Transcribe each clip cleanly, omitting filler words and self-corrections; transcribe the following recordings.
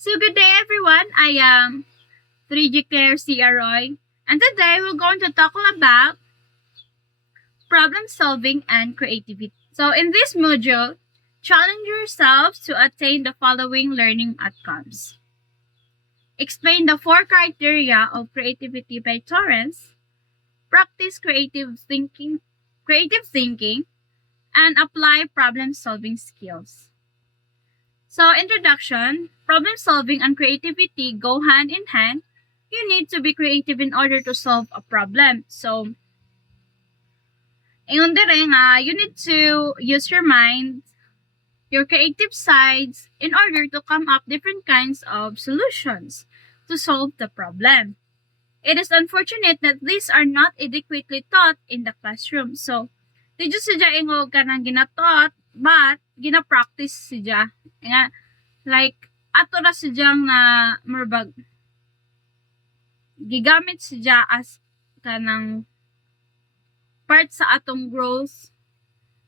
So good day everyone, I am 3G Claire C. Arroy, and today we're going to talk about problem solving and creativity. So in this module, challenge yourselves to attain the following learning outcomes. Explain the 4 criteria of creativity by Torrance, practice creative thinking, and apply problem solving skills. So, introduction, problem solving and creativity go hand in hand. You need to be creative in order to solve a problem. So, ingon dire nga, you need to use your mind, your creative sides, in order to come up different kinds of solutions to solve the problem. It is unfortunate that these are not adequately taught in the classroom. So, di jud sidya ingog kanang ginataught, but gina-practice sidya. Nga, like, ato na sidyang na marbag gigamit sidya as kanang part sa atong growth.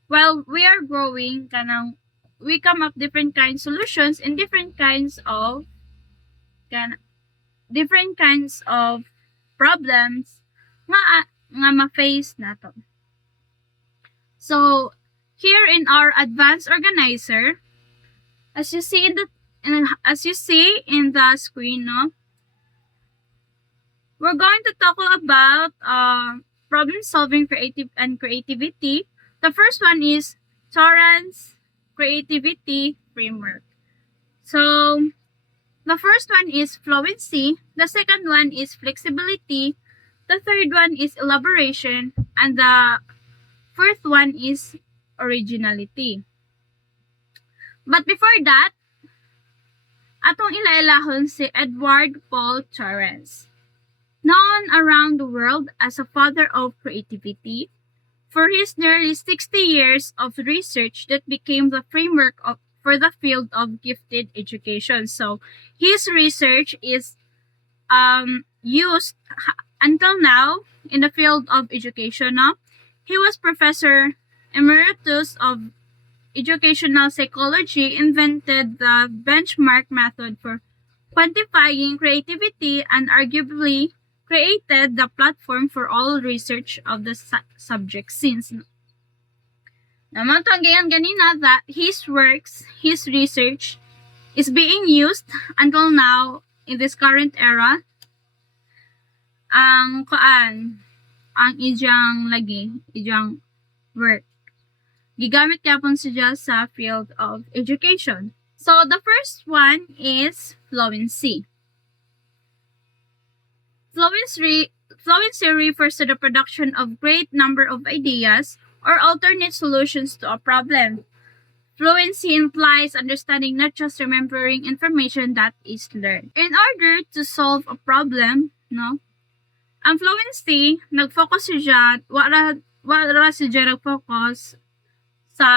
While we are growing, kanang we come up different kinds solutions in different kinds of problems nga ma-face nato. So, here in our advanced organizer, as you see in the screen, no, we're going to talk about problem solving creativity. The first one is Torrance creativity framework. So the first one is fluency, the second one is flexibility, the third one is elaboration, and the fourth one is originality. But before that, atong ilailahon si Edward Paul Torrance. Known around the world as a father of creativity, for his nearly 60 years of research that became the framework for the field of gifted education. So, his research is used until now in the field of education. No? He was Professor Emeritus of Educational Psychology, invented the benchmark method for quantifying creativity, and arguably created the platform for all research of the subject since. Naman tanggayan ganina that his research is being used until now in this current era. Ang ijang work. Gigamit yapon siya sa field of education. So, the first one is fluency. Fluency refers to the production of great number of ideas or alternate solutions to a problem. Fluency implies understanding, not just remembering information that is learned. In order to solve a problem, no, ang fluency, nag-focus siya, wala siya nag-focus sa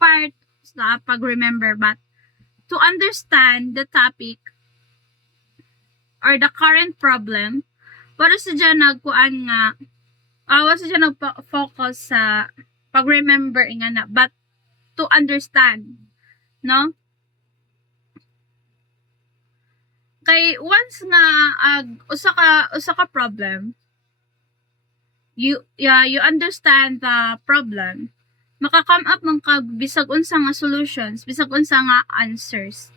part sa pag-remember, but to understand the topic or the current problem, wala siya nag-focus sa pag-remember nga na, but to understand, no? Kay once nga usa ka problem, you understand the problem, maka-come up man kag bisag unsa nga solutions, bisag unsa nga answers.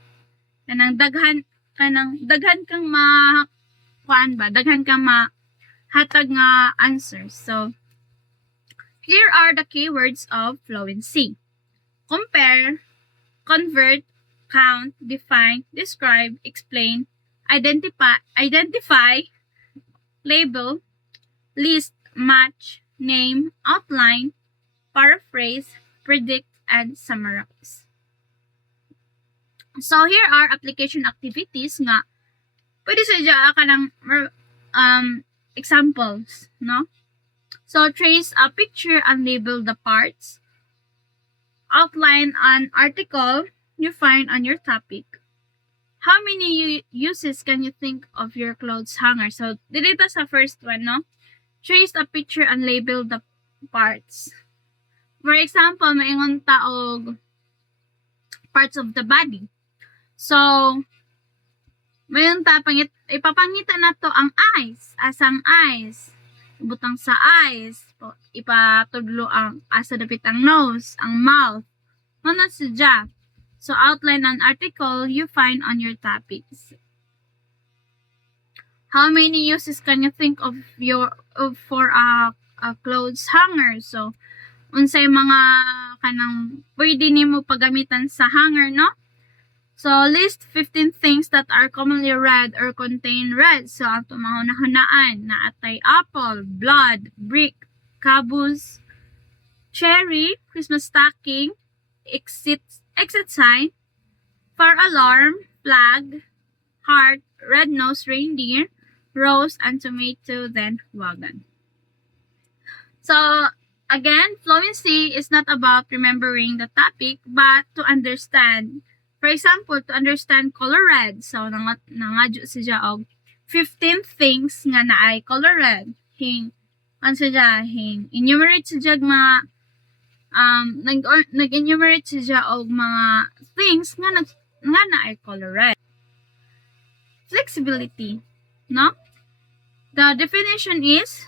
Kanang daghan kang daghan kang mahatag nga answers. So, here are the keywords of fluency. Compare, convert, count, define, describe, explain, identify, label, list, match, name, outline, paraphrase, predict, and summarize. So, here are application activities nga pwede sa ka ng examples, no? So, trace a picture and label the parts. Outline an article you find on your topic. How many uses can you think of your clothes hanger? So, dito sa first one, no? Trace a picture and label the parts. For example, maingon ta og parts of the body. So, mayon ta ipapangita na to ang eyes, asang eyes. Butang sa eyes, ipatudlo ang asa dapit ang nose, ang mouth. Ano siya? So, outline an article you find on your topics. How many uses can you think of for a clothes hanger? So, unsay mga kanang pwede nimo pagamitan sa hanger, no? So, list 15 things that are commonly read or contain red. So, ang tumahunahunaan na atay apple, blood, brick, cabus, cherry, Christmas stocking, exit sign, fire alarm, flag, heart, red-nosed reindeer, rose, and tomato, then wagon. So, again, fluency is not about remembering the topic, but to understand. For example, to understand color red. So, nangadyo siya og 15 things nga naay color red. Enumerate siya mga nag-enumerate siya og mga things nga naay color red. Flexibility, no? The definition is,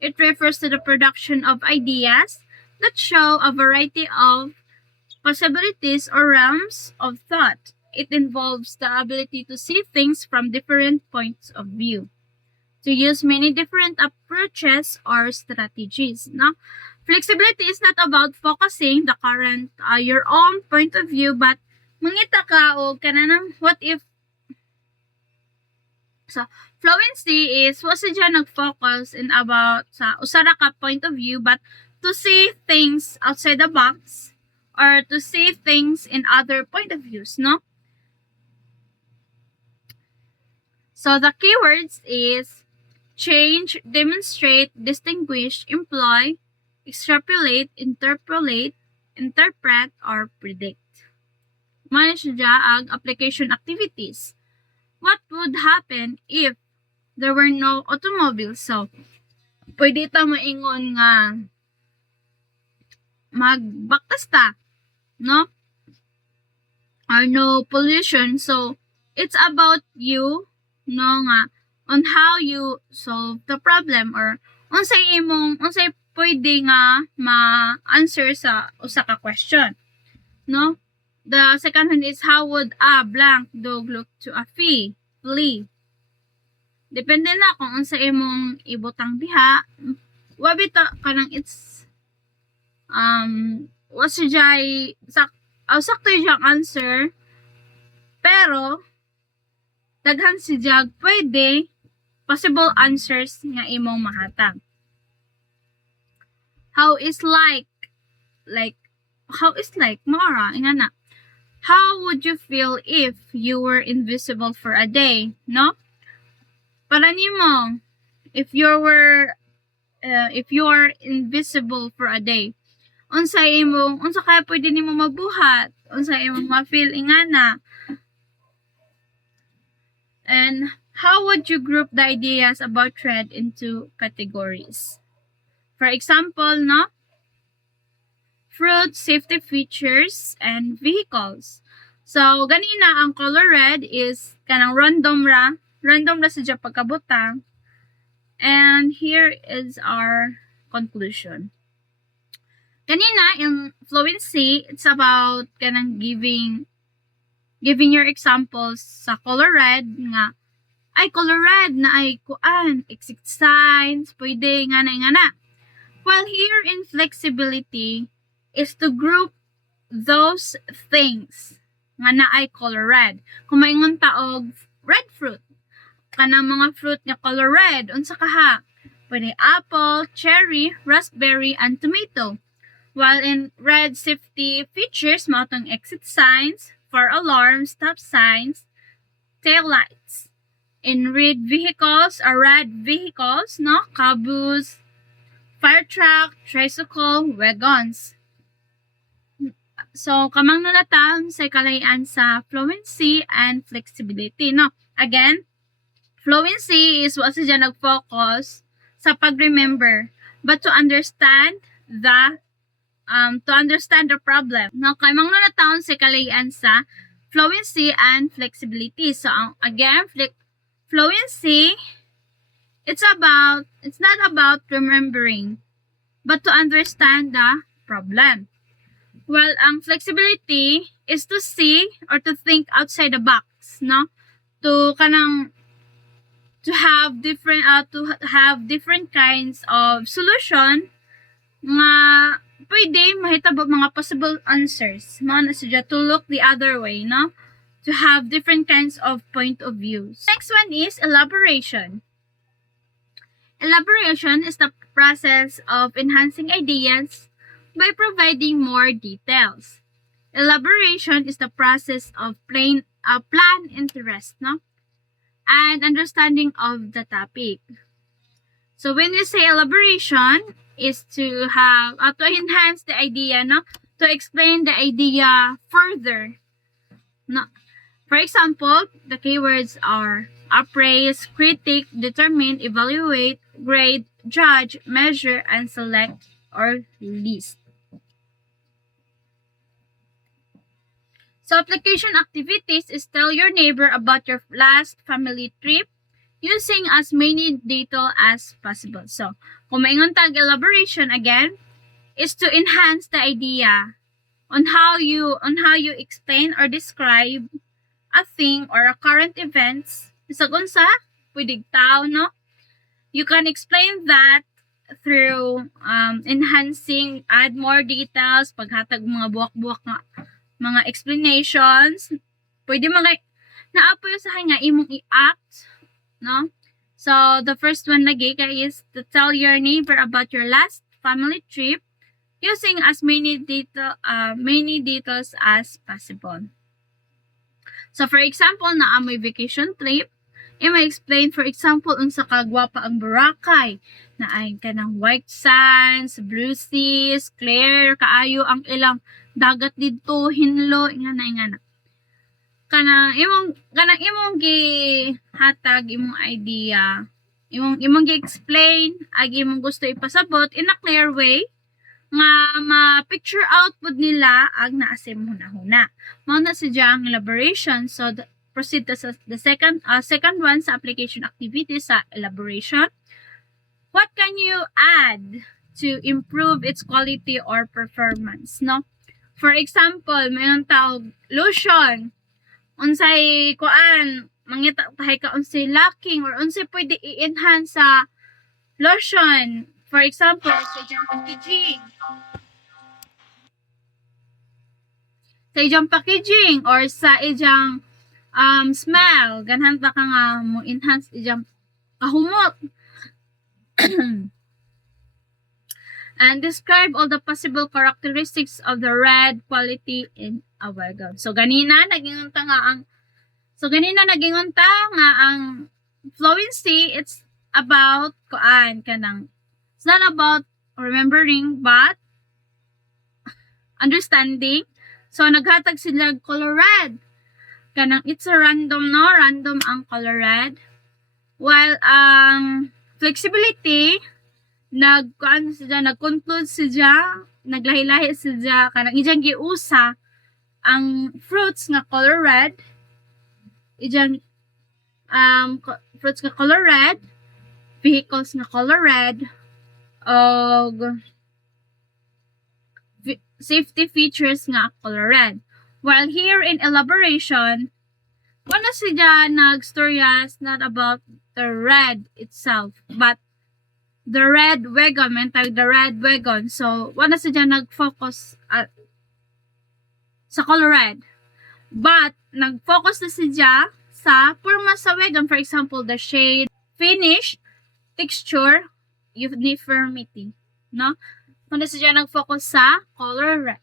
it refers to the production of ideas that show a variety of possibilities or realms of thought. It involves the ability to see things from different points of view, to use many different approaches or strategies. No? Flexibility is not about focusing the current, your own point of view, but mangita ka o kanang what if. So, fluency is wasa dyan nag-focus in about sa usara ka point of view, but to see things outside the box or to see things in other point of views, no? So, the keywords is change, demonstrate, distinguish, employ, extrapolate, interpret, or predict. Mano siya ang application activities. What would happen if there were no automobiles? So, pwede ta maingon nga magbaktas ta, no? Or no pollution. So, it's about you, no nga, on how you solve the problem or unsay pwede nga ma-answer sa usa ka question, no? The second one is, how would a blank dog look to a flea? Depende na kung unsa imong ibutang diha. Wabi ta kanang it's wasijay sakto yung answer, pero daghan si jag pwede possible answers nga imong mahatag. How is like Mara ingana. How would you feel if you were invisible for a day, no? Para nimo, if you are invisible for a day, unsa kaya pwede nimo mabuhat, unsa imong ma-feel ingana. And how would you group the ideas about red into categories? For example, no? Fruit, safety features, and vehicles. So, ganina ang color red is kanang random ra sa pagkabutang. And here is our conclusion. Kanina, in fluency, it's about kanang giving your examples sa color red nga, ay color red na ay kuan, exit signs, pwede nga na. While here in flexibility is to group those things nga na ay color red. Kung maingon ta og red fruit, kanang mga fruit nga color red, unsa kaha? Pwede apple, cherry, raspberry, and tomato. While in red safety features, matong exit signs, fire alarms, stop signs, tail lights. In red vehicles, no? Cabus, fire truck, tricycle, wagons. So, kamang nalatan sa kalayan sa fluency and flexibility, no? Again, fluency is what siya nag-focus sa pag-remember, but to understand the problem. No, kamang nalatan sa kalayan sa fluency and flexibility. So again, fluency, it's not about remembering, but to understand the problem. While ang flexibility is to see or to think outside the box, no? To have different kinds of solution nga pwede mahitabo mga possible answers. Mao na siya to look the other way, no? To have different kinds of point of views. Next one is elaboration. Elaboration is the process of enhancing ideas by providing more details. Elaboration is the process of plan interest, no? And understanding of the topic. So when we say elaboration is to have to enhance the idea, no? To explain the idea further. No? For example, the keywords are appraise, critique, determine, evaluate, grade, judge, measure, and select or list. So application activities is tell your neighbor about your last family trip using as many detail as possible. So, kung maingon tag elaboration again is to enhance the idea on how you explain or describe a thing or a current events. Bisag unsa pwedeng tao, no? You can explain that through enhancing, add more details, paghatag mga buwak-buwak nga mga explanations. Pwede mga naapoy sa nga imong i-act, no? So the first one lagi is to tell your neighbor about your last family trip using as many details as possible. So for example, naamoy vacation trip, i-may explain for example unsa kagwapa ang Boracay, na ay kanang white sands, blue seas, clear kaayo ang ilang dagat didto, hinlo ingana. Kanang imong gihatag imong idea, imong gi-explain ag imong gusto ipasabot in a clear way nga ma-picture out pud nila ag naa mo hunahuna. Mao na siya ang elaboration. So proceed to the second one sa application activity sa elaboration. What can you add to improve its quality or performance, no? For example, mayong tawag lotion. Unsay kuan, mangita tahay ka unsay lacking or unsay pwede i-enhance sa lotion. For example, sa iyang packaging. Sa iyang packaging or sa iyang smell. Ganhan ba ka nga mo enhance iyang kahumot. And describe all the possible characteristics of the red quality in a wagon. So ganina nagingunta nga ang fluency, it's about it's not about remembering but understanding. So naghatag sila color red. Kanang it's a random ang color red. While flexibility, nag-conclude siya, naglahi-lahi siya, kanang ijang giusa ang fruits nga color red, ijang fruits nga color red, vehicles nga color red, og safety features nga color red. While here in elaboration, wala siya nag-storyas not about the red itself, but the red wagon, mentag the red wagon. So, wala siya nag-focus sa color red. But, nag-focus na siya sa forma sa wagon. For example, the shade, finish, texture, uniformity. No? Wala siya nag-focus sa color red.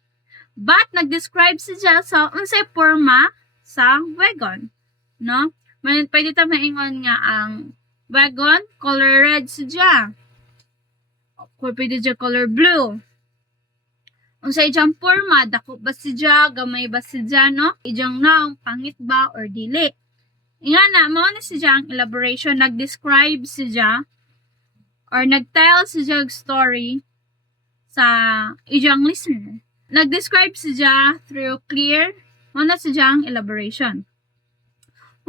But, nag-describe siya sa unsay forma sa wagon. No? Pwede tayo maingon nga ang wagon, color red siya. Or pwede siya color blue. Unsay ijang forma, dako ba siya, gamay ba siya, no? Ijang naong, pangit ba, or dili. Ingana, mao na siya ang elaboration, nag-describe siya, or nag-tell siya story sa ijang listener. Nag-describe siya through clear, Muna sa diyang elaboration.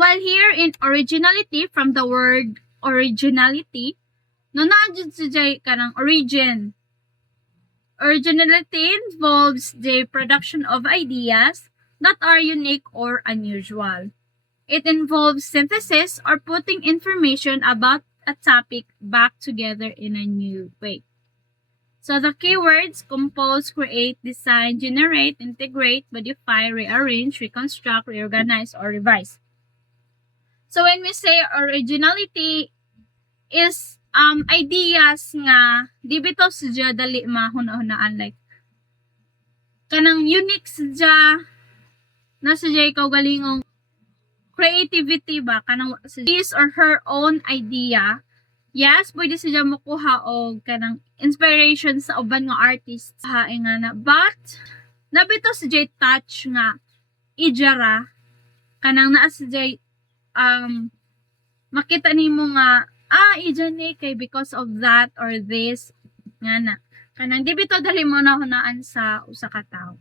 While here in originality, from the word originality, no naadjud sa jay kanang origin. Originality involves the production of ideas that are unique or unusual. It involves synthesis or putting information about a topic back together in a new way. So the keywords compose, create, design, generate, integrate, modify, rearrange, reconstruct, reorganize, or revise. So when we say originality is ideas nga di bitaw sadya dali mahuna-hunaan, like kanang unique sadya na sadya ikaw galingong creativity ba kanang his or her own idea. Yes, pwede sadya makuha og kanang inspiration sa uban nga artists ha nga na, but nabitaw sadya touch nga ijara kanang naa sadya makita nimo nga ijani kay because of that or this nga na kanang di bitaw dali mo na hunaan sa usa ka tawo.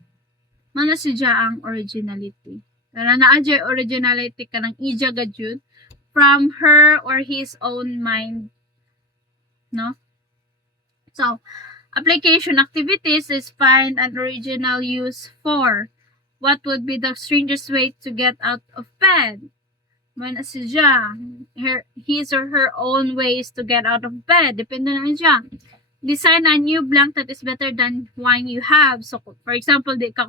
Mana sadya ang originality. Kanang naa jay originality kanang ija gadyud from her or his own mind, no? So application activities is find an original use for. What would be the strangest way to get out of bed? Man siya, his or her own ways to get out of bed. Depende na siya. Design a new blank that is better than one you have. So, for example, di ka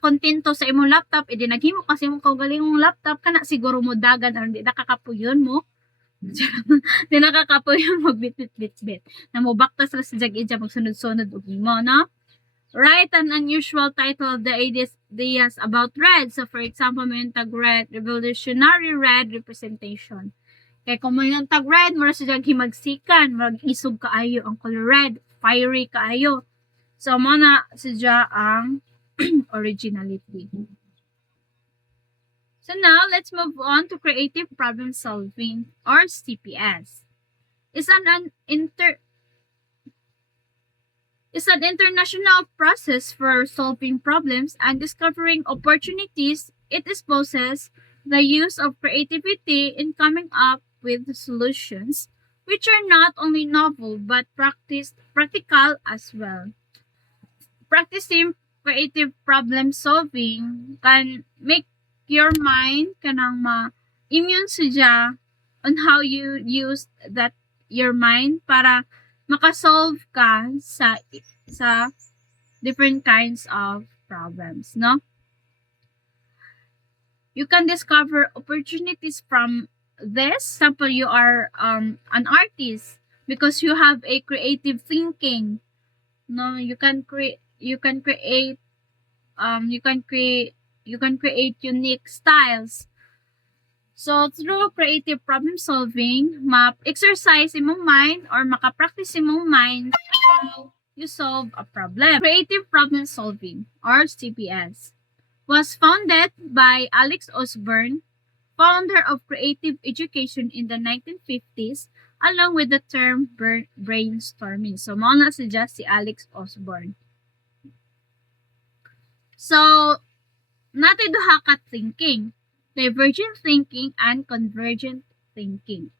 kontento sa imong laptop, edi naghimo kasi mo kaugaling mong laptop, kana siguro mo dagan or di nakakapuyon mo. Di nakakapuyon mo bit-bit. Na mo baktas ra sa jag-ija magsunod-sunod og imo, no? Write an unusual title of the ideas about red. So, for example, may tag red, revolutionary red representation. Kaya kung may tag red, mara sa himagsikan, mag-isog kaayo ang color red, fiery kaayo. So, muna sadya ang originality. So, now, let's move on to creative problem solving, or CPS. It's an international process for solving problems and discovering opportunities. It exposes the use of creativity in coming up with solutions which are not only novel but practical as well. Practicing creative problem solving can make your mind kanang immune siya on how you use that your mind para makasolve ka sa different kinds of problems, no? You can discover opportunities from this. Example, you are an artist because you have a creative thinking. No, you can create unique styles. So, through creative problem solving, ma-exercise imong mind or makapractice imong mind how you solve a problem. Creative problem solving, or CPS, was founded by Alex Osborne, founder of creative education in the 1950s, along with the term brainstorming. So, mao na si Alex Osborne. So, natin duha ka thinking. Divergent thinking and convergent thinking.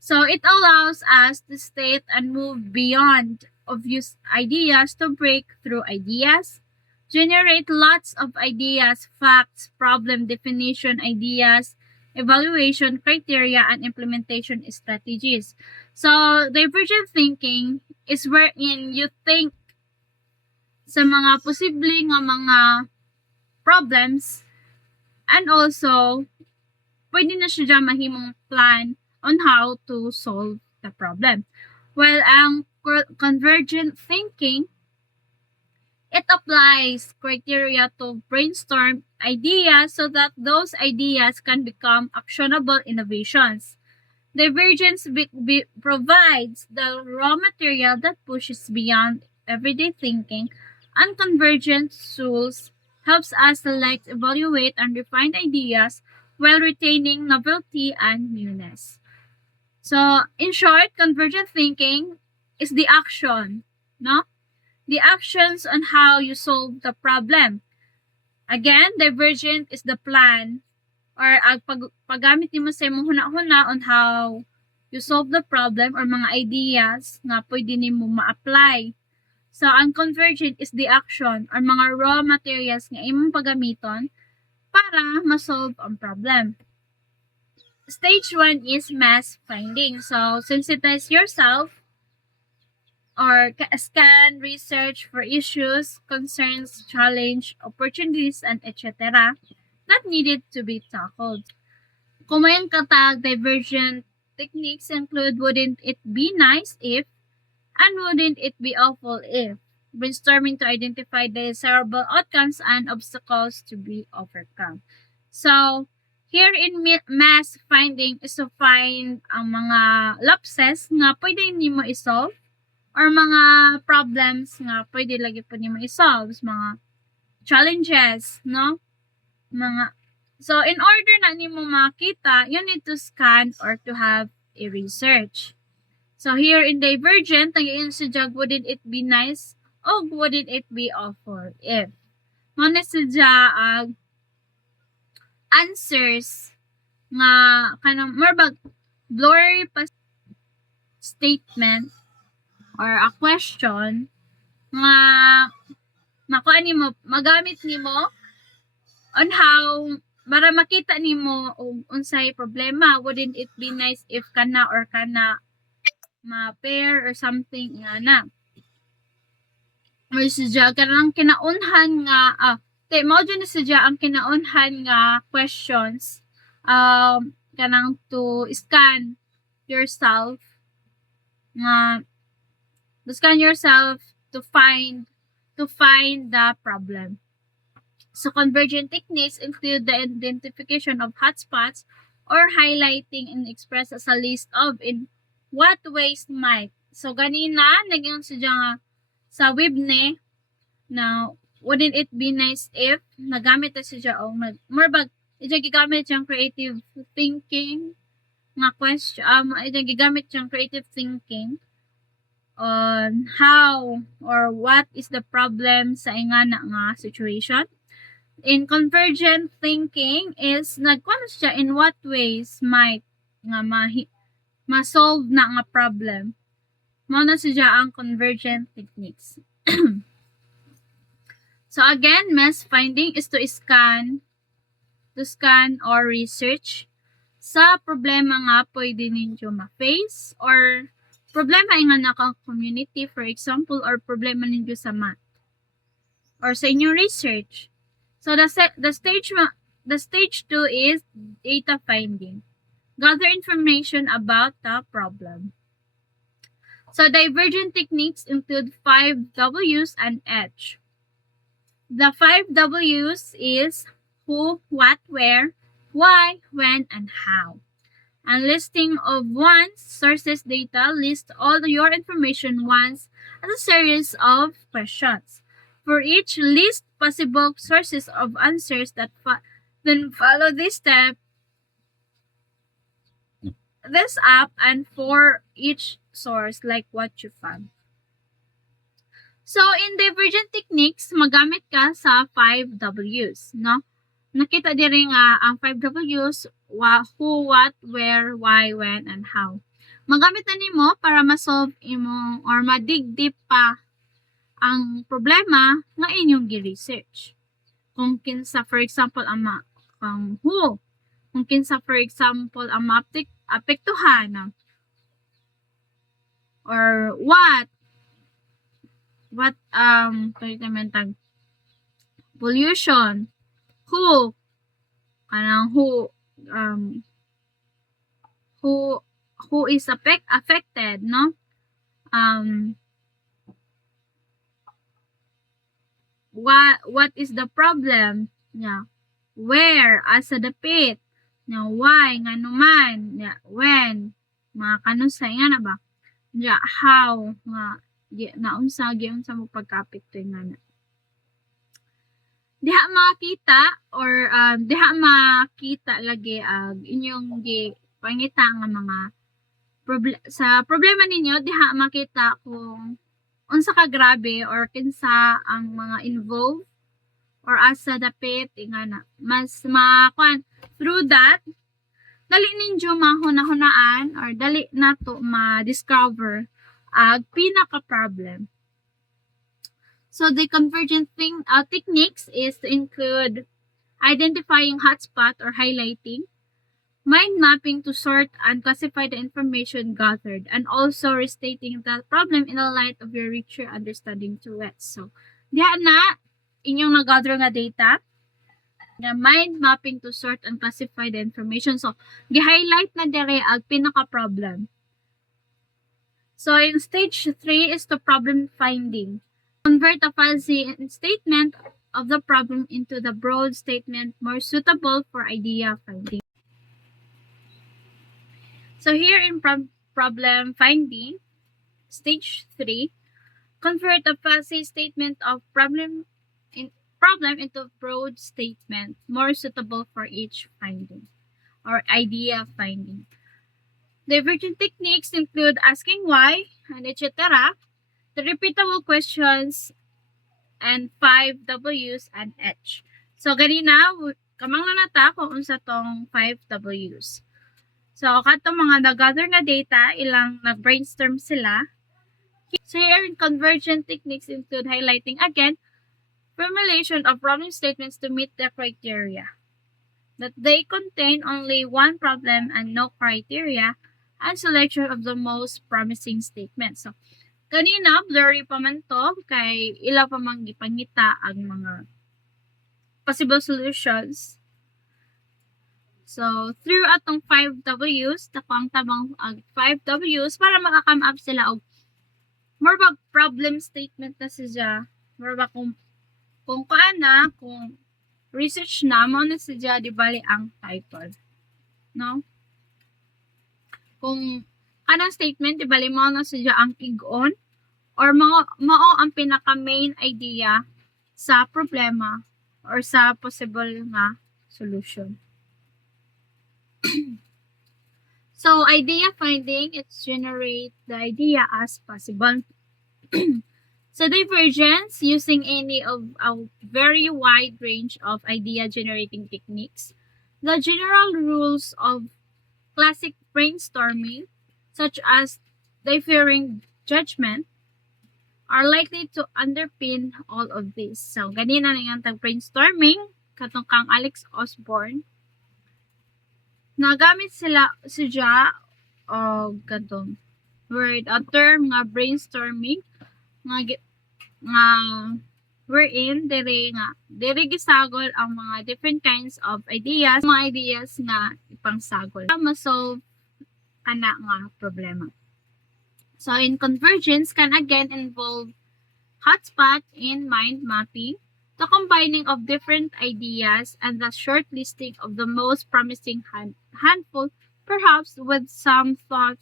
So it allows us to state and move beyond obvious ideas to break through ideas, generate lots of ideas, facts, problem definition ideas, evaluation criteria, and implementation strategies. So divergent thinking is wherein you think sa mga posible nga mga problems. And also, pwede na siya mahimong plan on how to solve the problem. While ang convergent thinking, it applies criteria to brainstorm ideas so that those ideas can become actionable innovations. Divergence provides the raw material that pushes beyond everyday thinking, and convergent tools helps us select, evaluate, and refine ideas while retaining novelty and newness. So, in short, convergent thinking is the action, no? The actions on how you solve the problem. Again, divergent is the plan or paggamit nimo sa imong huna-huna on how you solve the problem or mga ideas nga pwede nimo ma-apply. So, ang convergent is the action or mga raw materials nga imong paggamiton para ma-solve ang problem. Stage 1 is mass finding. So, sensitize yourself or scan, research for issues, concerns, challenge, opportunities, and etc. that needed to be tackled. Kung may katag divergent techniques include wouldn't it be nice if and wouldn't it be awful if, brainstorming to identify desirable outcomes and obstacles to be overcome. So, here in mass finding is to find ang mga lapses nga pwede nimo i-solve or mga problems nga pwede lagi po nimo i-solve, mga challenges, no? So, in order na nimo makita, you need to scan or to have a research. So, here in divergent, nag-iyon sa jag, wouldn't it be nice o wouldn't it be awful if. Muna sa jag, answers nga kanang more blurry pa statement or a question nga makuha nimo, magamit nimo on how para makita nimo og unsay problema. Wouldn't it be nice if kana or kana ma-pair or something nga na. Or sadya kanang kinaunhan nga mao dyan na sadya ang kinaunhan nga questions kanang to scan yourself nga to scan yourself to find the problem. So, convergent techniques include the identification of hotspots or highlighting and express as a list of in what ways might. So, ganina, naging sa webne, now, wouldn't it be nice if nagamit na siya o gigamit siyang creative thinking nga question, gigamit siyang creative thinking on how or what is the problem sa ingana nga situation. In convergent thinking is nagkuan siya in what ways might nga ma-solve na nga problem. Mao na siya ang convergent techniques. So again, mass finding is to scan or research sa problema nga pwede ninyo ma-face or problema nga naka community, for example, or problema ninyo sa math or sa inyong research. So the stage 2 is data finding. Gather information about the problem. So divergent techniques include 5 W's and H. The 5 W's is who, what, where, why, when, and how. And listing of one's sources data, list all your information once as a series of questions. For each, list possible sources of answers that then follow this step, this up, and for each source like what you found. So, in divergent techniques, magamit ka sa 5 W's, no? Nakita diri nga ang 5 W's, who, what, where, why, when, and how. Magamit na nimo para ma-solve imo or ma-dig deep pa ang problema nga inyong gi-research. Kung kinsa for example ang who, kung kinsa for example ang apektuhan or what pollution, who is affected, no? What is the problem? Yeah. Where, asa dapit? Yeah. Why, nga naman? Yeah. When, mga kanusay nga na ba? Yeah. How, nga naunsa mo pagkapit to nga na. Diha makita or diha makita lagi inyong pangita nga mga sa problema ninyo, diha makita kung unsa ka grabe or kinsa ang mga involved or asa dapit ingana mas makuan through that dali ninyo mahunahunaan or dali nato ma-discover ang pinaka problem. So the convergent techniques is to include identifying hotspot or highlighting, mind mapping to sort and classify the information gathered, and also restating the problem in the light of your richer understanding to it. So, diha na inyong nag-gather nga data, the mind mapping to sort and classify the information. So, gi-highlight na dire ang pinaka-problem. So, in stage 3 is the problem finding. Convert a fuzzy statement of the problem into the broad statement more suitable for idea finding. So here in problem finding, stage 3, convert a fuzzy statement of problem into broad statement more suitable for each finding or idea finding. Divergent techniques include asking why and etc., the repeatable questions, and 5 W's and H. So ganina kamang nanata kung unsa tong 5 W's. So, katong mga nag-gather na data, ilang nag-brainstorm sila. So, here in convergent techniques include highlighting again, formulation of problem statements to meet the criteria. That they contain only one problem and no criteria, and selection of the most promising statements. So, kanina, blurry pa man to, kay ila pa man gipangita ang mga possible solutions. So, through atong 5 W's, tapang tabang 5 W's para maka-come up sila og more ba problem statement na siya. More ba kung kaana, kung research na mo na siya, di bali ang title. No? Kung kanang statement, di bali mo na siya ang ig-on or mao ang pinaka main idea sa problema or sa possible nga solution. So, idea finding, it's generate the idea as possible. So, divergence, using any of a very wide range of idea generating techniques. The general rules of classic brainstorming, such as differing judgment, are likely to underpin all of this. So, ganina na yung brainstorming, katong kang Alex Osborne, nagamit siya o ganitong word a term nga brainstorming nga wherein diri gisagol ang mga different kinds of ideas, mga ideas nga ipangsagol ma-solve kana nga problema. So in convergence can again involve hotspot in mind mapping, the combining of different ideas and the shortlisting of the most promising handful, perhaps with some thought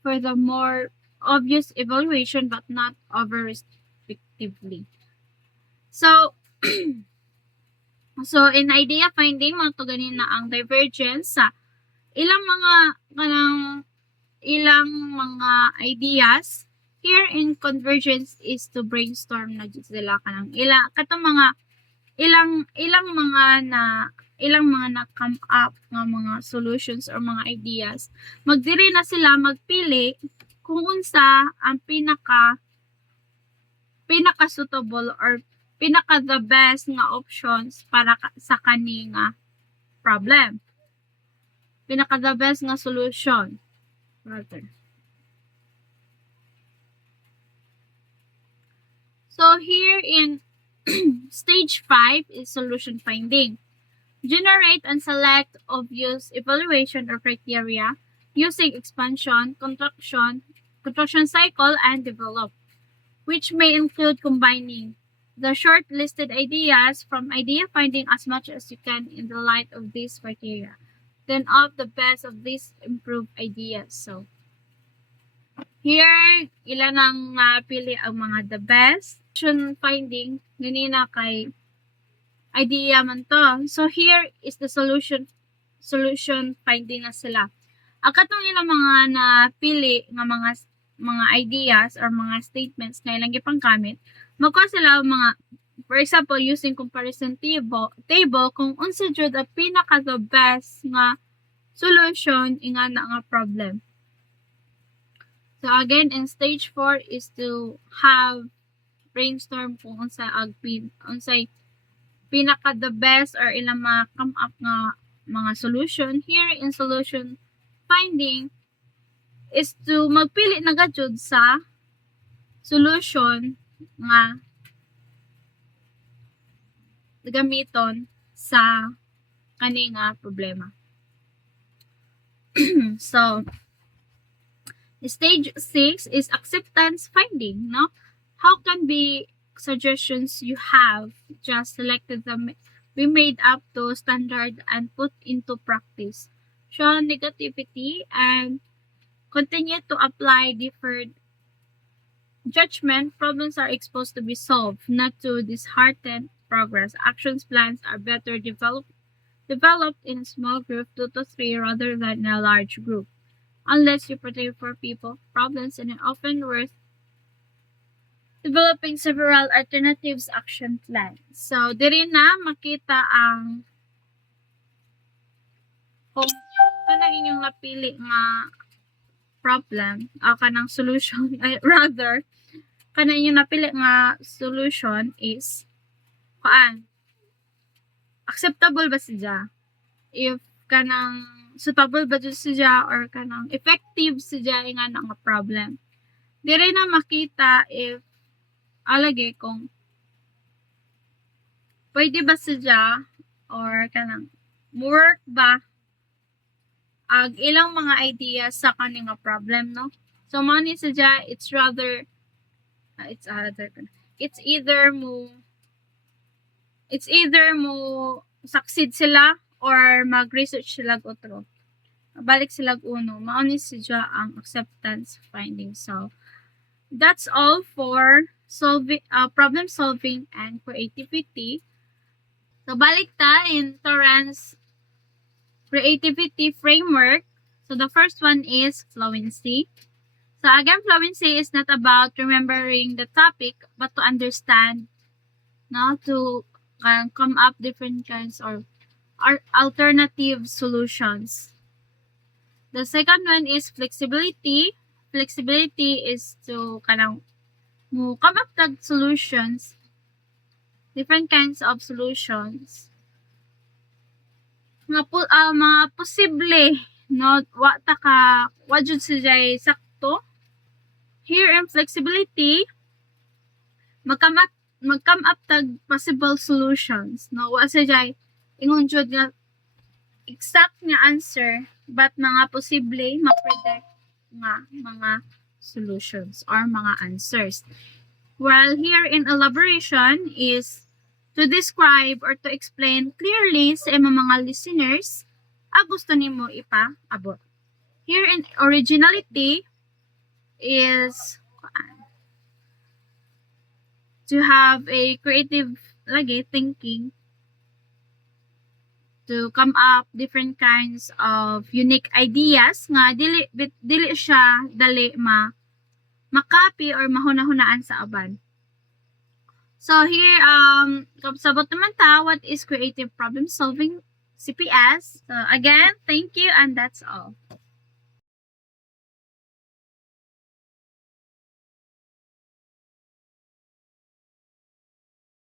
for the more obvious evaluation but not over restrictively. So, so in idea finding, mga to ganin na ang divergence sa ilang mga ideas. Here in convergence is to brainstorm na jud sila kanang ilang mga na come up nga mga solutions or mga ideas. Magdiri na sila magpili kung unsa ang pinaka suitable or pinaka the best nga options para sa kani nga problem. Pinaka the best nga solution. Rather. So here in stage 5 is solution finding. Generate and select obvious evaluation or criteria using expansion, contraction cycle, and develop, which may include combining the short-listed ideas from idea finding as much as you can in the light of these criteria. Then of the best of these improved ideas. So, here, ilan ang napili ang mga the best. Solution finding, ganina kay idea man to. So, here is the solution finding na sila. Akatong ilang mga napili ng mga ideas or mga statements na ilang gipanggamit, magkuha sila mga For example, using comparison table kung unsa jud ang pinaka the best nga solution inga na nga problem. So again, in stage 4 is to have brainstorm kung unsay pinaka the best or ilang mga come up nga mga solution. Here in solution finding is to magpili na gajud sa solution nga gamiton sa kani nga problema. So stage 6 is acceptance finding, no? How can be suggestions you have just selected them be made up to standard and put into practice? Show negativity and continue to apply deferred judgment. Problems are exposed to be solved, not to dishearten progress. Actions plans are better developed in small group 2 to 3 rather than in a large group. Unless you prepare for people, problems, and often worth developing several alternatives action plans. So, diri na makita ang kung kanang inyong napili nga problem, kanang solution, rather, kanang inyong napili nga solution is acceptable ba siya? If kanang suitable ba siya or kanang effective siya nga nga problem. Dire na makita if alage kung pwede ba siya or kanang work ba ag ilang mga idea sa kaning nga problem, no? So money siya it's either mo succeed sila or mag-research sila otro. Balik sila uno. Mauni siya ang acceptance finding. So, that's all for problem solving and creativity. So, balik ta in Torrance creativity framework. So, the first one is fluency. So, again, fluency is not about remembering the topic, but to understand, no, to come up different kinds or alternative solutions. The second one is flexibility. Flexibility is to kanang mo come up with solutions, different kinds of solutions. Mga posible, no, wa jud siya sakto. Here in flexibility, mag-come up tag possible solutions, no, wa siya ingon jud nga exact nga answer but mga posible ma-predict nga mga solutions or mga answers. While here in elaboration is to describe or to explain clearly sa imong mga listeners ang gusto nimo ipaabot. Here in originality is to have a creative thinking to come up different kinds of unique ideas nga dili siya dali makopy or mahuna-hunaan sa aban. So here sabot naman ta what is creative problem solving CPS. So again, thank you and that's all.